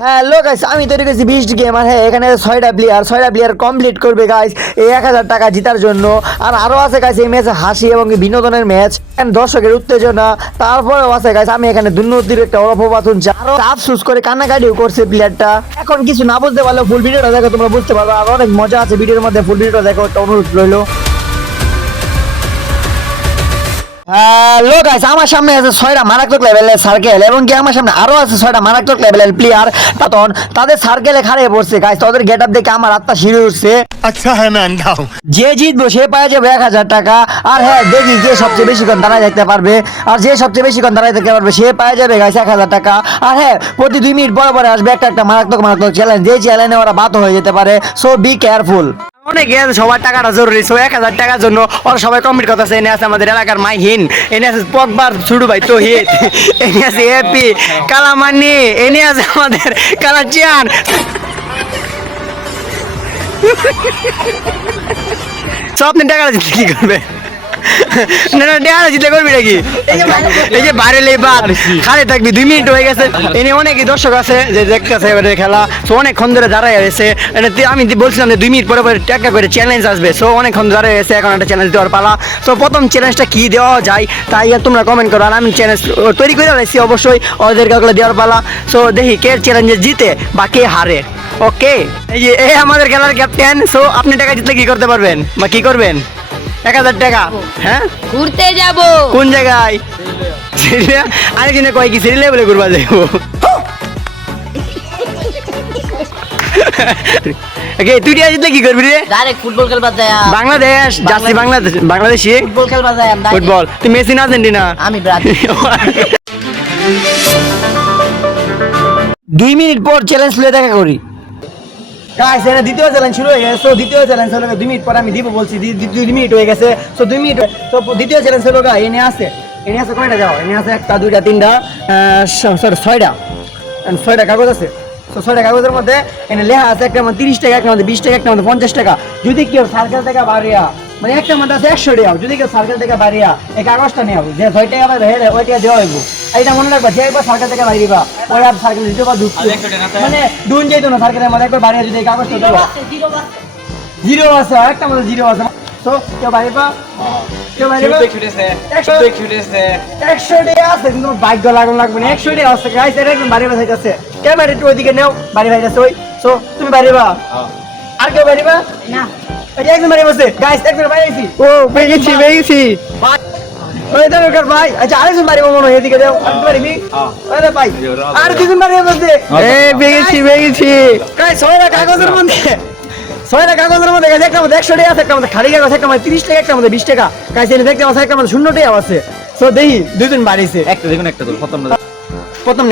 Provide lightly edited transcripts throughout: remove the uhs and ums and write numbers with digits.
Hello guys, আমি তৈরি করেছি 20টি গেম। আর হ্যাঁ, এখানে 6টা প্লেয়ার কমপ্লিট করবে গাইস এই 1000 টাকা জেতার জন্য। আর আরও আছে গাইস এই ম্যাচে হাসি এবং বিনোদনের ম্যাচ, দর্শকের উত্তেজনা। তারপরেও আছে গাইস আমি এখানে দুর্নীতির একটা অপবাদ শুনছি, আরো আফসোস করে কান্নাকাটিও করছে প্লেয়ারটা। এখন কিছু না বুঝতে পারলে ফুল ভিডিওটা দেখো, তোমরা বুঝতে পারবে। আর অনেক মজা আছে ভিডিওর মধ্যে, ফুল ভিডিওটা দেখো, একটা অনুরোধ রইলো। হ্যালো গাইস, আমার সামনে আছে 6টা মারাত্মক লেভেলের সার্কেল এবং কি আমার সামনে আরো আছে 6টা মারাত্মক লেভেলের প্লেয়ার। তখন তাদের সার্কেলে খাড়িয়ে পড়ছে গাইস, তাদের গেটআপ দেখে আমার আত্মা শিরে উঠছে। अच्छा है मैं अंधा हूँ। যে জিতবো সে পাওয়া যাবে 1000 টাকা। আর হ্যাঁ, দেখি কে সবচেয়ে বেশিক্ষণ দাঁড়ায় থাকতে পারবে, আর যে সবচেয়ে বেশিক্ষণ দাঁড়ায় থাকতে পারবে সে পাওয়া যাবে গাইস 1000 টাকা। আর হ্যাঁ, প্রতি 2 মিনিট পরে পরে আসবে একটা মারাত্মক চ্যালেঞ্জ, যে চ্যালেঞ্জে ওরা বাধ্য হয়ে যেতে পারে। So be careful. অনেকে সবার টাকাটা জরুরি, সো 1000 টাকার জন্য ওরা সবাই কমপ্লিট করতেছে। এনে আছে আমাদের এলাকার মাইহিন, এনে আছে পকবার ছুড়ু ভাই তহিদ, এনে আছে এপি কালামানি, এনে আছে আমাদের কালাচিয়ান। সব আপনি টাকাটা জিতলে কি করবে? না না, টাকাটা জিতলে করবি নাকি? এই যে বাইরে লেবার খালি থাকবি, 2 মিনিট হয়ে গেছে। এনে অনেক দর্শক আছে যে দেখতেছে এবারে খেলা, সো অনেকক্ষণ ধরে দাঁড়ায় রয়েছে। আমি বলছিলাম যে 2 মিনিট পরে পরে টাকা করে চ্যালেঞ্জ আসবে, সো অনেকক্ষণ দাঁড়ায় রয়েছে। এখন একটা চ্যালেঞ্জ দেওয়ার পালা। সো প্রথম চ্যালেঞ্জটা কি দেওয়া যায় তাই তোমরা কমেন্ট করো, আর আমি চ্যালেঞ্জ তৈরি করে রাখছি অবশ্যই, ওদেরকে ওগুলো দেওয়ার পালা। সো দেখি কে চ্যালেঞ্জে জিতে বা কে হারে। ওকে, এই যে এই আমাদের খেলার ক্যাপ্টেন। সো আপনি টাকা জিতলে কি করতে পারবেন বা কি করবেন? 1000 টাকা। হ্যাঁ, ঘুরতে যাব। কোন জায়গায়? আরেকজনে কয় কি সিরিয়ালে বলে ঘুরবা যাইবো? ওকে, তুই টাকা জিতলে কি করবি রে? ডাইরেক্ট ফুটবল খেলবা যায়। বাংলাদেশ জার্সি, বাংলাদেশি ফুটবল খেলবা যায় আমরা। ফুটবল। তুই মেসি না আর্জেন্টিনা? আমি ব্রাজিল। 2 মিনিট পর চ্যালেঞ্জ প্লে দেখা করি। গাইস, এটা দ্বিতীয় চ্যালেঞ্জ শুরু হয়ে গেছে। সো দ্বিতীয় চ্যালেঞ্জ হলো 2 মিনিট পর আমি দিব বলছি, 2 মিনিট হয়ে গেছে। So 2 minute. সো দ্বিতীয় চ্যালেঞ্জ হলো গাই এনে আছে কয়টা যাও? এনে আছে 1টা 2টা 3টা সরি 6টা কাগজ আছে। তো 6টা কাগজের মধ্যে এনে লেখা আছে একটা মধ্যে 30 টাকা, একটা মধ্যে 20 টাকা, একটা মধ্যে 50 টাকা। যদি কেউ সার্কেল থেকে বাড়িয়া, মানে একটা মধ্যে আছে 100 টাকা, যদি কেউ সার্কেল থেকে বাড়িয়া এই কাগজটা নেওয়া যে 6 টাকা পাবে ওই টাকা দেওয়া হইব। এইটা মনে রাখবা, যে একবার সার্কেল থেকে বাইরিবা ওই আর সার্কেল দিতে বা ঢুকতে মানে দুন যাইতো না। সার্কেলের মধ্যে একবার বাড়িয়া যদি এই কাগজটা দেবো, জিরো আছে, একটা মধ্যে জিরো আছে। তো কেউ বাইরিবা, কেউ বাইরিবা 100 টাকা আছে, কিন্তু ভাগ্য লাগানো লাগবে না। 100 টাকা আছে গাইস, এটা একদম বাড়ি বাসাইতে আছে। কেউ বাইরে একটু ওইদিকে নেও, বাড়ি বাইরে ওই। সো তুমি বাইরিবা, আর কেউ বাইরিবা না। এই একদম বাড়ি বসে গাইস, একদম বাইরে গেছি। ও বেগেছি ওই দরকার ভাই। আচ্ছা, আরেকজন বাড়ি মনে হয় এদিকে দাও, আর পারিবি? আরে ভাই, আর দুজন বাড়ি বসে। এই বেগেছি গাইস, 6টা কাগজের মধ্যে গাইস, একটা মধ্যে 100 টাকা আছে, একটা মধ্যে খালি কাগজ, একটা মধ্যে 30 টাকা, একটা মধ্যে 20 টাকা। গাইস, এনে দেখতে পাচ্ছ একটা মধ্যে 0 টাকা আছে। সো দেখি দুজন বাড়িছে। একটা দেখুন, একটা তো প্রথম প্রথম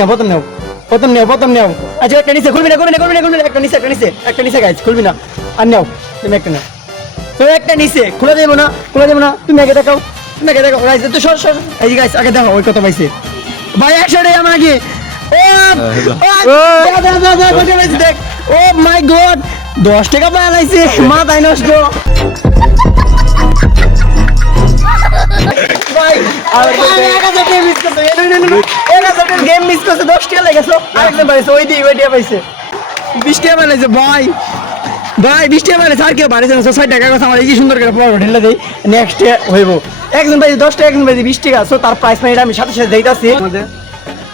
নেও। আচ্ছা, একটা নিচে খুলবি না, একটা নিচে গাইস, খুলবি না। আর নেও, তুমি একটা নাও। তো একটা নিচে খুলে দেবো না, তুমি আগে দেখাও, গাইস। তো সর এই যে গাইস, আগে দেখো ওই কত পাইছে ভাই। 100 টাকা আমার আগে। দেখ, ও মাই গড, 10 টাকা পাওয়া লাইছে, মাথায় নষ্ট ভাই। আর গেম মিস করছে, 10 টাকা লেগেছে। আরেকজন পাইছে ওই দিয়ে পাইছে 20 টাকা পাইছে ভাই 20 টাকা পাইছে। আর কেউ পাইছে না। 6 টাকা কথা আমার এই যে সুন্দর করে পড়া ঢেলে দেই, নেক্সট হইব। একজন পাইছে 10 টাকা, একজন পাইছে 20 টাকা। সো তার প্রাইস মানিটা আমি সাথে দিতেছি।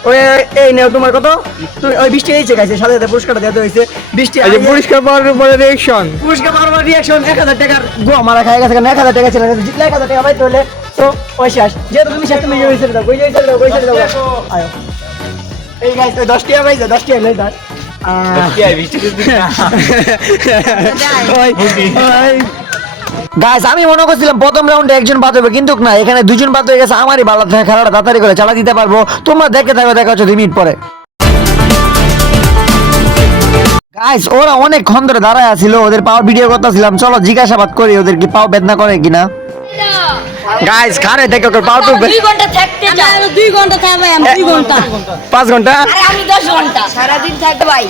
ওই এই নেও, তোমার কত? তুমি ওই 20 টাকা দিয়েছে গাইছে, সাথে পুরস্কারটা দিতে হয়েছে 20 টাকা। পুরস্কার পাওয়ার পরে রিঅ্যাকশন 1000 টাকার গো মারা খাই গেছে। 1000 টাকা ছিল, জিতলে 1000 টাকা পাইতে হলে তো ওই শেষ। যেহেতু তুমি শেষ, তুমি হয়েছে দাও, কই যাইছে দাও, আয়ো। এই গাইস, 10 টাকা পাইছে, 10 টাকা লই দাও। গাইস, আমি মনে করছিলাম প্রথম রাউন্ডে একজন বাদ হবে, কিন্তু না, এখানে দুজন বাদ হয়ে গেছে। আমারই ভালো থাকে, খেলাটা তাড়াতাড়ি করে চালা দিতে পারবো। তোমরা দেখতে থাকো, দেখা হচ্ছে 2 মিনিট পরে। গাইস, ওরা অনেকক্ষণ ধরে দাঁড়ায় আছিল, ওদের পাওয়ার ভিডিও করতেছিলাম। চলো জিজ্ঞাসাবাদ করি ওদের কি পাও বেদনা করে কিনা। গাইস, খারে দেখো পাও তো 2 ঘন্টা থাকতে চাই। 2 ঘন্টা থাকবে, আমি 2 ঘন্টা। 5 ঘন্টা? আরে আমি 10 ঘন্টা সারা দিন থাকতে ভাই।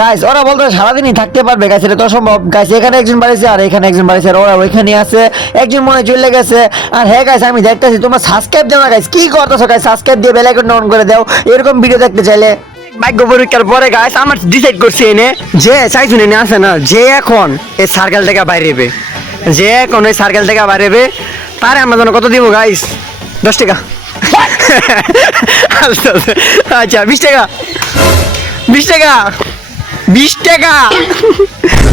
গাইস, ওরা বলতে সারাদিনই থাকতে পারবে গাইস, এটা তো সম্ভব। গাইস, এখানে একজন বাড়িছে আর এখানে একজন বাড়িছে, আর ওরা ওইখানে আছে। একজন মনে চলে গেছে। আর হ্যাঁ গাইস, আমি দেখতেছি তোমরা সাবস্ক্রাইব দাও না গাইস, কি করতেছো গাইস? সাবস্ক্রাইব দিয়ে বেল আইকনটা অন করে দাও এরকম ভিডিও দেখতে চাইলে। ভাগ্য পরীক্ষার পরে গাইস আমার ডিসাইড করছি এনে যে চাইছুন এনে আছে না যে এখন এই সার্কেল থেকে বাইরেবে যে এখন এই সার্কেল থেকে বাইরেবে তারে আমরা যেন কত দিব গাইস 10 টাকা আচ্ছা 20 টাকা 20 টাকা 20 টাকা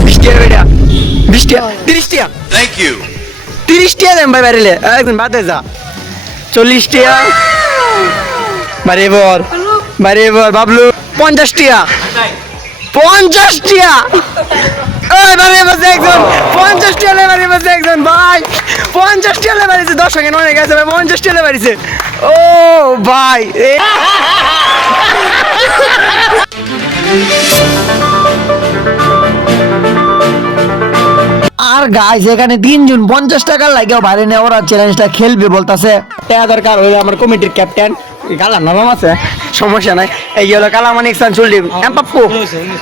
20 টাকা বেটা 20 টাকা 30 টাকা Thank you. 30 টাকা দেন ভাই বাইরেলে একদিন বাদে যা 40 টাকা বারে বর বাবলু 50 টাকা 50 টাকা এই বারে বসে একজন 50 টাকা বারে বসে একজন ভাই 50 টাকা বাড়িছে 10 টাকা নয় গেছে ভাই 50 টাকা বাড়িছে ও ভাই আর গাইস এখানে 3 জন 50 টাকা লাগেও বাইরে নিয়ে ওরা চ্যালেঞ্জটা খেলবে বলতাছে টাকা দরকার হইলো আমার কমিটির ক্যাপ্টেন গালা নাম আছে সমস্যা নাই এই হলো কালামানিক সানচুলদি এমপাপ্পু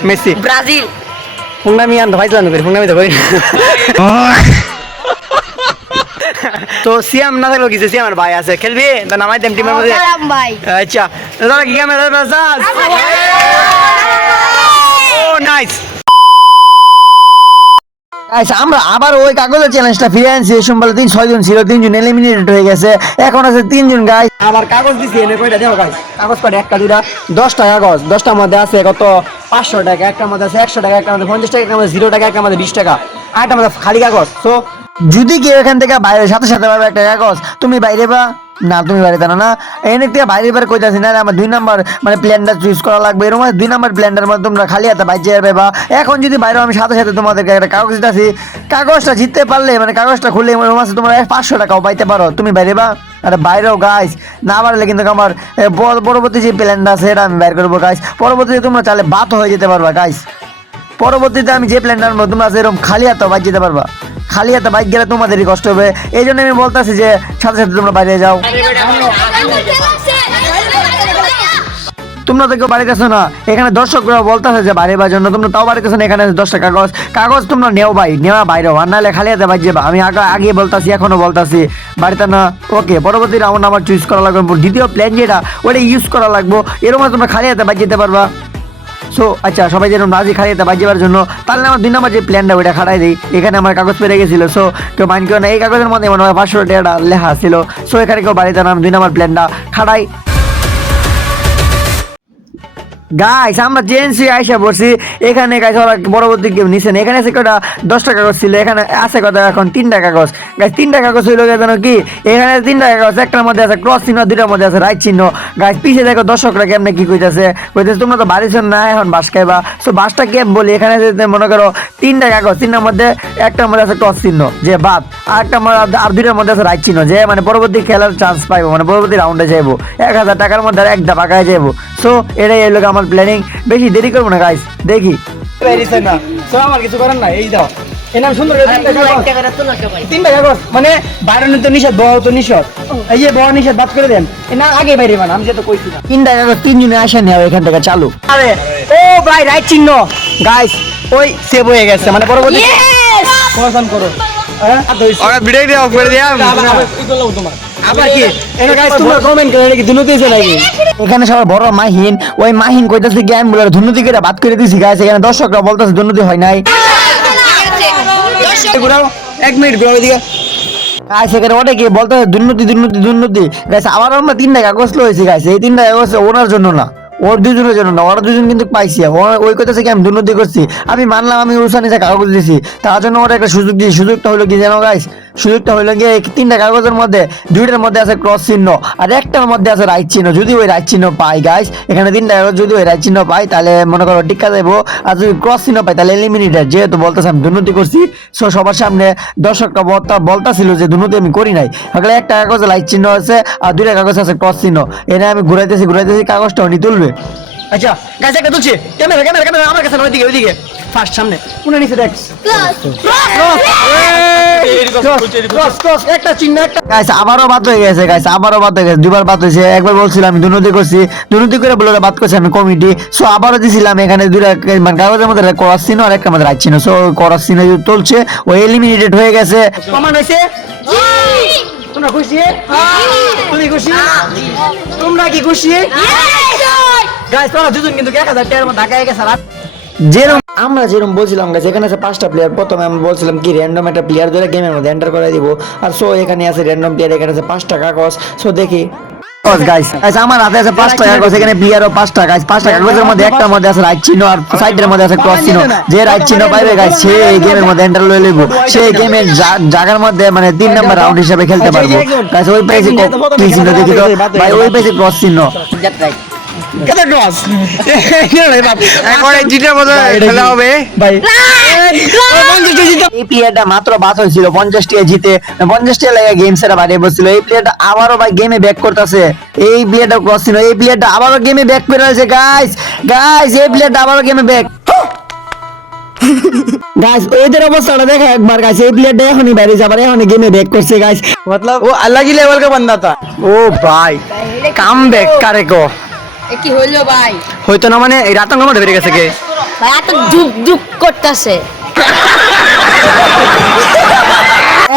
মেসি ব্রাজিল ফুংনামি আন ভাইছলাম করে ফুংনামি তো কই তো সিয়াম না থাকলো কিছু সিয়ামের ভাই আছে খেলবি তো নামাই দেম টিমের মধ্যে ভাই আচ্ছা দাদা কি ক্যামেরা বাজাস ও নাইস গাইস আমরা আবার ওই কাগজের চ্যালেঞ্জটা ফিরে আনছি এই সম্বলে 6 জন ছিল 3 জন এলিমিনেটেড হয়ে গেছে এখন আছে 3 জন গাইস আবার কাগজ দিছি এনে কয়টা দেখো গাইস কাগজ কয়টা একটা দুইটা 10টা কাগজ 10টার মধ্যে আছে কত 500 টাকা একটার মধ্যে আছে 100 টাকা একটার মধ্যে 50 টাকা একটার মধ্যে 0 টাকা একটার মধ্যে 20 টাকা আরেকটার মধ্যে খালি কাগজ তো যদি কেউ এখান থেকে বাইরে সাথে সাথে পাবে একটা কাগজ তুমি বাইরে বা না তুমি বাইরে জানো না এনে থেকে বাইরে বাইরে কইতাছি না আমার 2 নাম্বার মানে প্ল্যানটা চুজ করা লাগবে এর মধ্যে 2 নাম্বার প্ল্যানটার মধ্যে তোমরা খালি হাতে বাইরে যাবে বা এখন যদি বাইরে আমি সাথে সাথে তোমাদেরকে একটা কাগজ দিতেছি কাগজটা জিততে পারলে মানে কাগজটা খুললে এর মধ্যে তোমরা 500 টাকাও পাইতে পারো তুমি বাইরে বা আরে বাইরেও গাইস না পারলে কিন্তু আমার পরবর্তী যে প্ল্যানটা আছে এটা আমি বাইর করবো গাইস পরবর্তীতে তোমরা চাইলে বাত হয়ে যেতে পারবা গাইস পরবর্তীতে আমি যে প্ল্যানটার মধ্যে তোমরা এরকম খালি হাতে বাইরে যেতে পারবা খালি হাতে বাইক গেলে তোমাদেরই কষ্ট হবে এই জন্য আমি বলতেছি যে সাথে সাথে তোমরা বাইরে যাও তোমরা তো কেউ বাড়িতেছো না এখানে দর্শকরা বলতেছে যে বাইরে বা জন্য তোমরা তাও বাড়িতেছো না এখানে 10টা কাগজ কাগজ তোমরা নেও ভাই নেওয়া বাইরে আর নাহলে খালি হাতে বাইক যাবা আমি আগে বলতাছি এখনো বলতাছি বাড়িতে না ওকে পরবর্তী রাউন্ড আমার চুজ করা লাগবে দ্বিতীয় প্ল্যান যেটা ওটা ইউজ করা লাগবে এরকম তোমরা খালি হাতে বাইক যেতে পারবা সো আচ্ছা সবাই যেরকম রাজি খাইতে বাজি যাওয়ার জন্য তাহলে আমার 2 নম্বর যে প্ল্যানটা ওইটা খাটাই দিই এখানে আমার কাগজ পেরে গেছিল সো কেউ মাইন্ড কেউ না এই কাগজের মধ্যে মনে হয় 500 টাকা লেখা ছিল সো এখানে কেউ বাড়িতে না আমি 2 নম্বর প্ল্যানটা খাটাই গাইস আমরা জেএনসি আইসা বসছি এখানে গাইস ওরা পরবর্তী গেম নিছেন এখানে আছে কটা 10টা কাগজ ছিল এখানে আছে কত এখন 3টা কাগজ গাইস 3টা কাগজ হইলো জানো কি এখানে 3টা কাগজ একটার মধ্যে আছে ক্রস চিহ্ন দুইটার মধ্যে আছে রাইট চিহ্ন গাইস পিছে দেখো দর্শকরা কেমনে কি কইতাছে তোমরা তো বাড়িছ না এখন বাস খাইবা সো বাসটা কেম বলি এখানে মনে করো 3টা কাগজ 3টার মধ্যে একটার মধ্যে আছে ক্রস চিহ্ন যে বাদ আরেকটা আর দুইটার মধ্যে আছে রাইট চিহ্ন যে মানে পরবর্তী খেলার চান্স পাইবো মানে পরবর্তী রাউন্ডে যাইবো 1000 টাকার মধ্যে একটা পাকায় যাইবো সো এটাই হলো আমার প্ল্যানিং বেশি দেরি করবো না গাইস দেখি না সো আমার কিছু করার না এই দাও এনাম সুন্দর তিনটা কাগজ মানে বাইরে তো নিষেধ বহ তো নিষেধ এই যে বহ নিষেধ বাদ করে দেন না আগে বাইরে মানে আমি যেটা কইছি 3টা কাগজ 3 জনে আসে নেও এখান থেকে চালু আরে ও ভাই রাইট চিহ্ন গাইস ওই সেভ হয়ে গেছে মানে পরবর্তী পছন্দ করো হ্যাঁ ওরা ভিডিও দিয়ে অফ করে দিয়া আবার কি এনে গাইস তোমরা কমেন্ট করে নাকি দুনুতি আছে নাকি এখানে সবার বড় মাহিন ওই মাহিন কইতাছে গেম বলার দুনুতি করে বাদ করে দিছি গাইস এখানে দর্শকরা বলতাছে দুনুতি হয় নাই ঘুরাও 1 মিনিট ঘুরাও দিকে গাইস এখানে ওটা কি বলতাছে দুনুতি গাইস আবার আমরা 3টা কাগজ লইছি গাইস এই 3টা কাগজ ওনার জন্য না ওর দুজনের জন্য না ওরা দুজন কিন্তু পাইছি ওই কথা থেকে আমি দুর্নীতি করছি আমি মানলাম আমি উসানি কাগজ দিয়েছি তার জন্য ওরা একটা সুযোগ দিয়েছি সুযোগটা হলো কি জানো গাইস সুযোগটা হলো গিয়ে 3টা কাগজের মধ্যে 2টার মধ্যে আছে ক্রস চিহ্ন আর একটার মধ্যে আছে রাইট চিহ্ন যদি ওই রাইট চিহ্ন পাই গাইস এখানে 3টা কাগজ যদি ওই রাইট চিহ্ন পাই তাহলে মনে করো টিকা যাবো আর যদি ক্রস চিহ্ন পাই তাহলে এলিমিনেটেড যেহেতু বলতেছে আমি দুর্নীতি করছি সো সবার সামনে দর্শকরা বলতাছিল যে দুর্নীতি আমি করি নাই আসলে একটা কাগজে রাইট চিহ্ন আছে আর 2টা কাগজ আছে ক্রস চিহ্ন এনে আমি ঘুরাইতেছি কাগজটা উনি তুলবে আচ্ছা গাইস একটা তুলছি ক্যামেরা আমার কাছে ওইদিকে ফার্স্ট সামনে কোন নিচে দেখ ক্রস একটা চিহ্ন একটা গাইস আবারও বাদ হয়ে গেছে দুবার বাদ হয়েছে একবার বলছিলাম আমি দুর্নীতি করছি দুর্নীতি করে বলে বাদ করছি আমি কমিটি সো আবারও দিছিলাম এখানে 2টা মানে কাগজের মধ্যে ক্রস চিহ্ন আর একটা মধ্যে রাইট চিহ্ন সো ক্রস চিহ্ন তুলছে ও এলিমিনেটেড হয়ে গেছে প্রমাণ হয়েছে তোমরা খুশি? তুমি খুশি? তোমরা কি খুশি? গাইস তোমরা দুজন কিন্তু 1000 টাকার মধ্যে ঢাকায় গেছে। যেরকম বলছিলাম গাইস, এখানে আছে 5টা প্লেয়ার। প্রথমে আমি বলছিলাম কি র্যান্ডম একটা প্লেয়ার ধরে গেমের মধ্যে এন্টার করে দিব। আর সো এখানে আছে র্যান্ডম প্লেয়ার, এখানে আছে 5টা কাগজ। সো দেখি গাইস আমার হাতে আছে 5টা কাগজ, এখানে প্লেয়ারও 5টা গাইস। 5টা কাগজের মধ্যে একটার মধ্যে আছে রাইট চিহ্ন আর সাইডের মধ্যে আছে ক্রস চিহ্ন। যে রাইট চিহ্ন পাইবে গাইস সে এই গেমের মধ্যে এন্টার লয়ে লইব। সেই গেমের জায়গার মধ্যে মানে 3 নাম্বার রাউন্ড হিসেবে খেলতে পারবো গাইস। ওই পেজে কি চিহ্ন দেখি তো ভাই, ওই পেজে ক্রস চিহ্ন। কত ক্রস এখন এই জিটার মতো খেলা হবে ভাই এই প্লেয়ারটা মাত্র বাদ হয়েছিল 50 টাকা জিতে, 50 টাকা লাগে গেম সেরা বাড়িয়ে বসছিল। এই প্লেয়ারটা আবারও ভাই গেমে ব্যাক করতেছে। এই প্লেয়ারটা ক্রস ছিল, এই প্লেয়ারটা আবারও গেমে ব্যাক করে রয়েছে গাইস। এই প্লেয়ারটা আবারও গেমে ব্যাক। গাইস এদের অবস্থাটা দেখো একবার গাইস। এই প্লেয়ারটা এখনই বাইরে যাবার, এখনই গেমে ব্যাক করছে গাইস। मतलब वो अलग ही लेवल का बंदा था। ও ভাই কাম ব্যাক কারে কো এ কি হইলো ভাই? হয়তো না, মানে এই রাতঙ্গের মধ্যে বেরিয়ে গেছে কে ভাই এত যুগ যুগ করতেছে।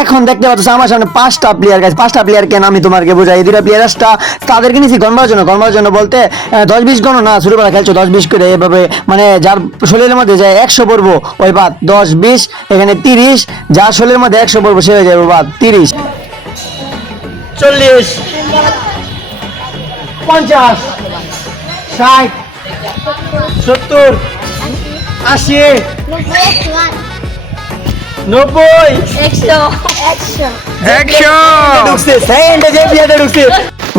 এখন দেখতে পাচ্ছ আমার সামনে 5টা প্লেয়ার গাইস। 5টা প্লেয়ার কেন আমি তোমাকে বুঝাই। এই দুটো প্লেয়ারটা তাদেরকে নিয়েছি গণবার জন্য বলতে 10-20 গণ না, ছোটবেলা খেলছো 10-20 করে এভাবে, মানে যার শরীরের মধ্যে যায় 100 পড়বো ওই বাদ 10-20, এখানে 30, যার শরীরের মধ্যে 100 পড়বো সে হয়ে যাবে বাদ 30, 40, 50, 60, 70, 80, 90, 100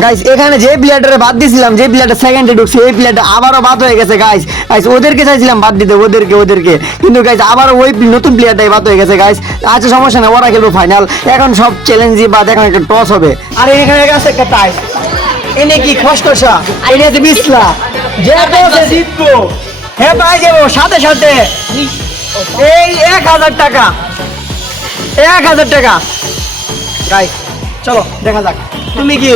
গাইস। এখানে যে প্লেয়ারটা বাদ দিছিলাম, যে প্লেয়ারটা সেকেন্ডে ঢুকছে, এই প্লেয়ারটা আবারও বাদ হয়ে গেছে গাইস। ওদেরকে চাইছিলাম বাদ দিতে, ওদেরকে কিন্তু গাইস আবারও ওই নতুন প্লেয়ারটাই বাদ হয়ে গেছে গাইস। আচ্ছা সমস্যা না, ওরা খেলবো ফাইনাল। এখন সব চ্যালেঞ্জই বাদ, এখন একটা টস হবে। আর এখানে আছে একটা টাই, এনে কি খসখসা, এনে আছে বিসলা, যে টসে জিতবো হ্যাঁ পাই যাবো সাথে সাথে এই 1000 টাকা। 1000 টাকা গাইস, চলো দেখা যাক। তুমি কি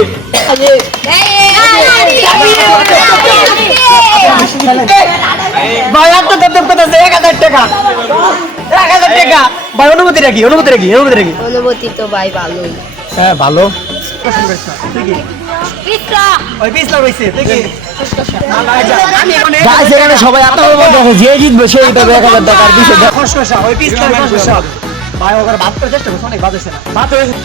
ভাই আর তো দেব কথা 1000 টাকা, 1000 টাকা ভাই। অনুমতি রাখি। অনুভূতি তো ভাই ভালোই। হ্যাঁ ভালো। পিছলা ওই পিছলা রইছে তুই কি গাইস এখানে সবাই আতঙ্কের মধ্যে আছে, যে জিতবে সেই পাবে 1000 টাকার বিষয়। খসখসা ওই পিছলা খসখসা ভাই, ওখানে ভাত করে চেষ্টা করছ, অনেক ভাত হইছে না, ভাত হইছে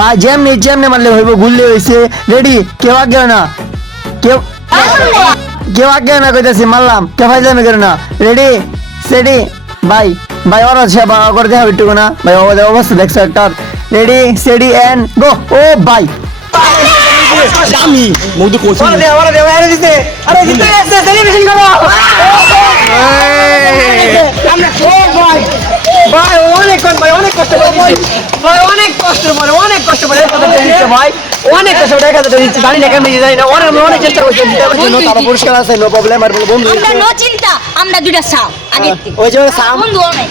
ভাই। যেমনে মারলে হইব, গুললে হইছে। রেডি? কেউ আগে না, কেউ আগে না কইতাছি, মারলাম কে ভাই জানে করে না। রেডি সেডি ভাই ওরা সেবা করে দেওয়া একটু না ভাই, ওদের অবস্থা দেখছো একটা। Ready সেডি and go. ও ভাই দামি মুখ কোচিং ওরা দেওয়া আরে দিতে, আরে জিতে গেছে, সেলিব্রেশন করো। ভাই অনেক কষ্ট পরে অনেক কষ্ট পরে ভাই, অনেক কষ্ট পরে ভাই, অনেক কষ্ট করে 1000 টাকা দিচ্ছি। জানি না কেমন যাই না, অনেক চেষ্টা করছি জিতার জন্য। তার পুরস্কার আছে, নো প্রবলেম। আর বন্ধু আমরা নো চিন্তা, আমরা দুইটা সাম আগে ওই যে সাম বন্ধু অনেক।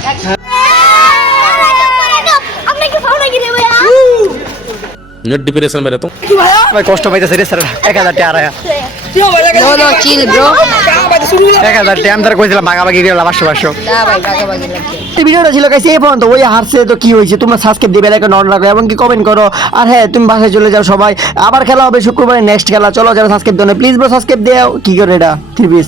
আপনি কি ফাউল লাগি রে ভাই? नेट डिप्रेशन में रहता हूँ। ভাই কষ্ট পাইতেছে রে স্যার। 1000 টাকা আয়া নো চিল ব্রো। 1000 টাকা আমি তার কইছিলাম ভাগাভাগি করে 500 না ভাই ভাগাভাগি লাগবে। এই ভিডিওটা ছিল গাইস এই পর্যন্ত। ওই হারছে তো কি হয়েছে, তোমরা সাবস্ক্রাইব দিবে, লাইক নন রাখো এবং কি কমেন্ট করো। আর হ্যাঁ তুমি বাসায় চলে যাও সবাই, আবার খেলা হবে শুক্রবারে, নেক্সট খেলা। চলো যারা সাবস্ক্রাইব দাও না প্লিজ ব্রো সাবস্ক্রাইব দাও। কি করে এটা 3 পিস